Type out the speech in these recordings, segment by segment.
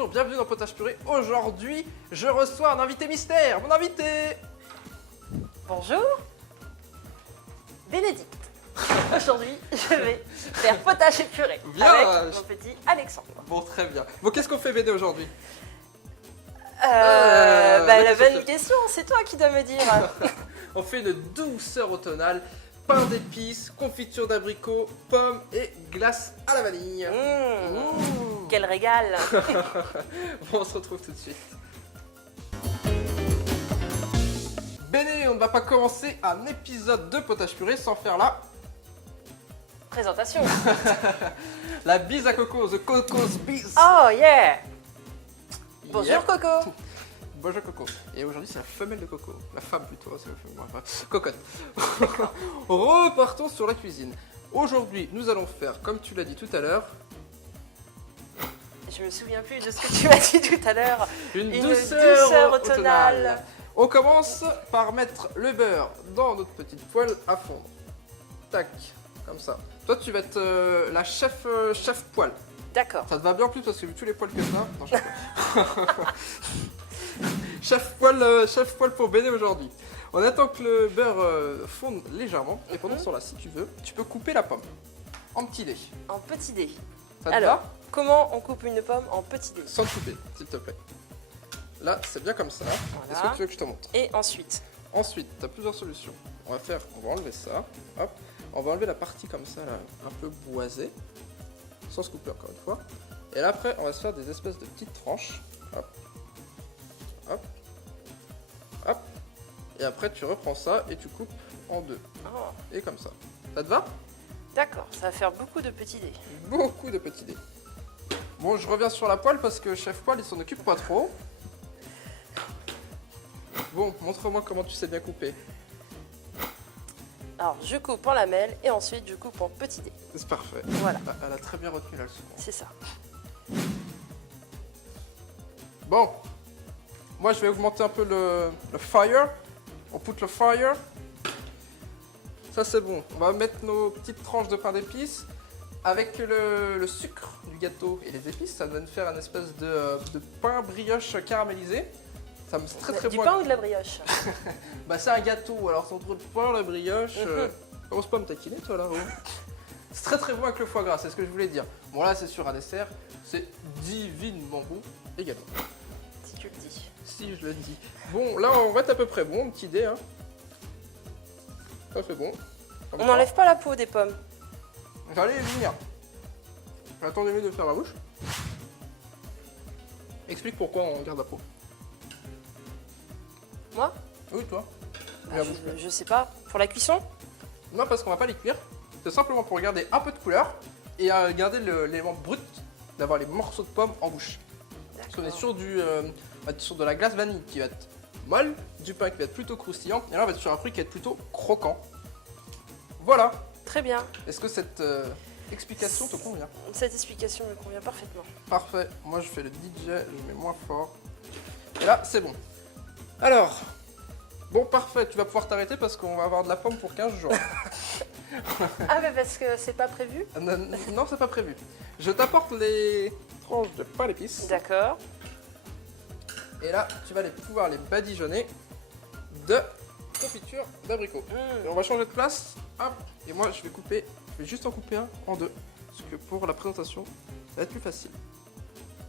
bonjour, bienvenue dans Potage Purée. Aujourd'hui, je reçois un invité mystère. Mon invité. Bonjour, Bénédicte. Aujourd'hui, je vais faire potage et purée Bien. avec mon petit Alexandre. Bon, très bien. Bon, qu'est-ce qu'on fait, Béné, aujourd'hui? La bonne question, c'est toi qui dois me dire. On fait une douceur automnale, pain d'épices, confiture d'abricots, pommes et glace à la vanille. Mmh. Quel régal. Bon, on se retrouve tout de suite. Béné, on ne va pas commencer un épisode de Potage Purée sans faire Présentation. la bise à Coco, the Coco's Bise. Oh yeah. Bonjour Yep. Coco. Bonjour Coco. Et aujourd'hui c'est la femelle de Coco. La femme plutôt, c'est la femme. Bref. Cocotte. Repartons sur la cuisine. Aujourd'hui nous allons faire, comme tu l'as dit tout à l'heure, Je me souviens plus de ce que tu m'as dit tout à l'heure. une Une douceur, douceur automnale. automnale. On commence par mettre le beurre dans notre petite poêle à fondre. Tac, comme ça. Toi tu vas être la chef poêle. D'accord. Ça te va bien plus parce que vu tous les poils que ça. Non, je sais pas. chef poêle pour Béné aujourd'hui. On attend que le beurre fonde légèrement. Et pendant ce temps-là, si tu veux, tu peux couper la pomme en petits dés. En petit dé. Ça te Alors, va? comment on coupe une pomme en petit dé? Sans te couper, s'il te plaît. Là, c'est bien comme ça. Voilà. Est-ce que tu veux que je te montre? Et ensuite, Ensuite, tu as plusieurs solutions. On va enlever ça. Hop. On va enlever la partie comme ça, là, un peu boisée. Sans se couper encore une fois. Et là, après, on va se faire des espèces de petites tranches. Hop. Hop. Hop. Et après, tu reprends ça et tu coupes en deux. oh, Et comme ça. Ça te va? d'accord, ça va faire beaucoup de petits dés. Beaucoup de petits dés. Bon, je reviens sur la poêle parce que chef poêle, il s'en occupe pas trop. Bon, montre-moi comment tu sais bien couper. Alors, je coupe en lamelles et ensuite je coupe en petits dés. C'est parfait. Voilà, Elle a très bien retenu la leçon. c'est ça. Bon, moi je vais augmenter un peu le fire. On put le fire. Ça c'est bon. On va mettre nos petites tranches de pain d'épices. Avec le sucre du gâteau et les épices, ça va nous faire une espèce de pain brioche caramélisé. Ça me très très Du bon. pain ou de la brioche? Bah c'est un gâteau, alors c'est entre le pain, la brioche. Commence pas à me taquiner toi là. C'est très très bon avec le foie gras, c'est ce que je voulais dire. Bon là c'est sur un dessert, c'est divinement bon également. Si tu le dis. Si je le dis. Bon, là on va être à peu près bon, petite idée. Hein. Ça c'est bon. Comme On ça. n'enlève pas la peau des pommes. J'allais y venir. J'attends 2 minutes de faire ma bouche. Explique pourquoi on garde la peau. Moi? Oui, toi. Bah, je sais pas. Pour la cuisson? Non, parce qu'on va pas les cuire. C'est simplement pour garder un peu de couleur et garder l'élément brut d'avoir les morceaux de pommes en bouche. Parce qu'on est sur sur de la glace vanille qui va être molle, du pain qui va être plutôt croustillant, et là on va être sur un fruit qui va être plutôt croquant. Voilà. Très bien. Est-ce que cette explication te convient? Cette explication me convient parfaitement. Parfait. Moi je fais le DJ, je mets moins fort. Et là c'est bon. Alors, bon parfait, tu vas pouvoir t'arrêter parce qu'on va avoir de la pomme pour 15 jours. Ah, mais parce que c'est pas prévu? Non, c'est pas prévu. Je t'apporte les tranches de pain d'épices. D'accord. Et là, tu vas pouvoir les badigeonner de confiture d'abricot. Et on va changer de place. Hop. Et moi, je vais juste en couper un en deux. Parce que pour la présentation, ça va être plus facile.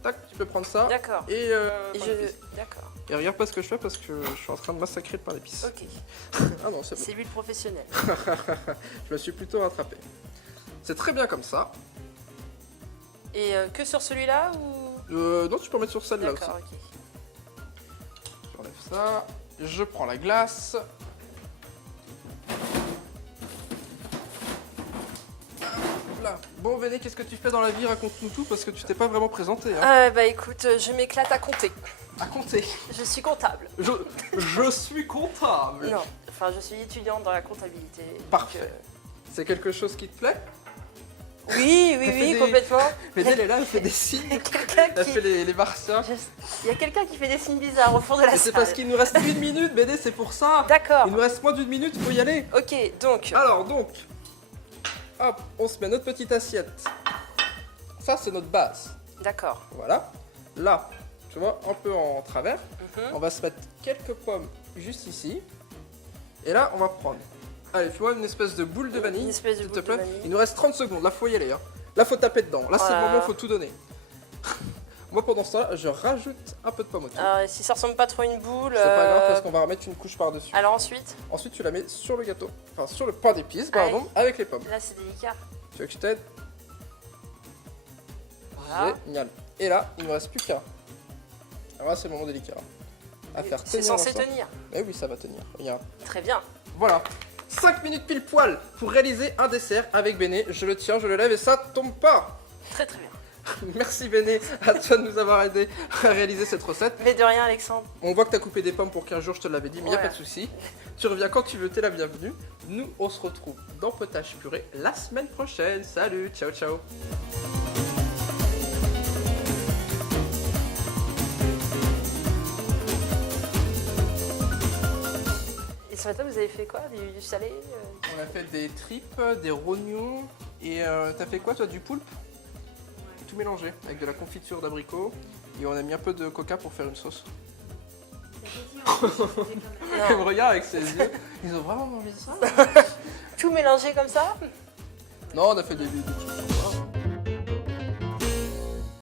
Tac, tu peux prendre ça. D'accord. Et, pain d'épices. D'accord. Et regarde pas ce que je fais parce que je suis en train de massacrer le pain d'épices. Ok. Ah non, c'est bon. C'est lui le professionnel. Je me suis plutôt rattrapé. C'est très bien comme ça. Et que sur celui-là ou... Non, tu peux mettre sur celle-là aussi. D'accord, ok. J'enlève ça. Je prends la glace. Là. Bon, Véné, qu'est-ce que tu fais dans la vie? Raconte-nous tout parce que tu t'es pas vraiment présenté. Hein. Bah écoute, je m'éclate à compter. À compter. Je suis comptable. Je suis comptable. Non, enfin je suis étudiante dans la comptabilité. donc, Parfait. C'est quelque chose qui te plaît? Oui, oui, Elle fait oui, des- complètement. Véné, elle est là, elle fait des signes. Il y a quelqu'un Elle qui... fait les martiens. Il y a quelqu'un qui fait des signes bizarres au fond de la Et salle. c'est parce qu'il nous reste 1 minute, Véné, c'est pour ça. D'accord. Il nous reste moins d'1 minute, faut y aller. Ok, donc... Alors donc, hop, on se met notre petite assiette. Ça c'est notre base. D'accord. Voilà. là, tu vois, un peu en travers. Mhm. On va se mettre quelques pommes juste ici. Et là, on va prendre, allez, tu vois, une espèce de boule de vanille. Une espèce de s'il te boule de plaît. vanille. Il nous reste 30 secondes, là, faut y aller. Hein. Là, faut taper dedans. Là, c'est le Voilà. moment où faut tout donner. Moi, pendant ce temps-là, je rajoute un peu de pomme au-dessus. Alors, si ça ressemble pas trop à une boule. C'est pas grave parce qu'on va remettre une couche par-dessus. Alors ensuite, Ensuite, tu la mets sur le gâteau, enfin sur le pain d'épices, pardon, avec les pommes. là c'est délicat. Tu veux que je t'aide? Voilà. Génial. Et là, il ne me reste plus qu'à. Alors là, c'est le moment délicat. À faire C'est tenir censé l'ensemble. tenir. Eh oui, ça va tenir. Regarde. Très bien. Voilà. 5 minutes pile poil pour réaliser un dessert avec Béné. Je le tiens, je le lève et ça tombe pas. Très très bien. Merci Béné, à toi de nous avoir aidé à réaliser cette recette. Mais de rien, Alexandre. On voit que tu as coupé des pommes pour 15 jours, je te l'avais dit, mais il n'y a Ouais. pas de souci. Tu reviens quand tu veux, t'es la bienvenue. Nous, on se retrouve dans Potage Purée la semaine prochaine. Salut, ciao ciao. Et ce matin, vous avez fait quoi? Du salé On a fait des tripes, des rognons et t'as fait quoi toi? Du poulpe? Tout mélangé avec de la confiture d'abricot et on a mis un peu de coca pour faire une sauce. Elle me regarde avec ses yeux. Ils ont vraiment mangé ça? Tout mélangé comme ça? Non, on a fait des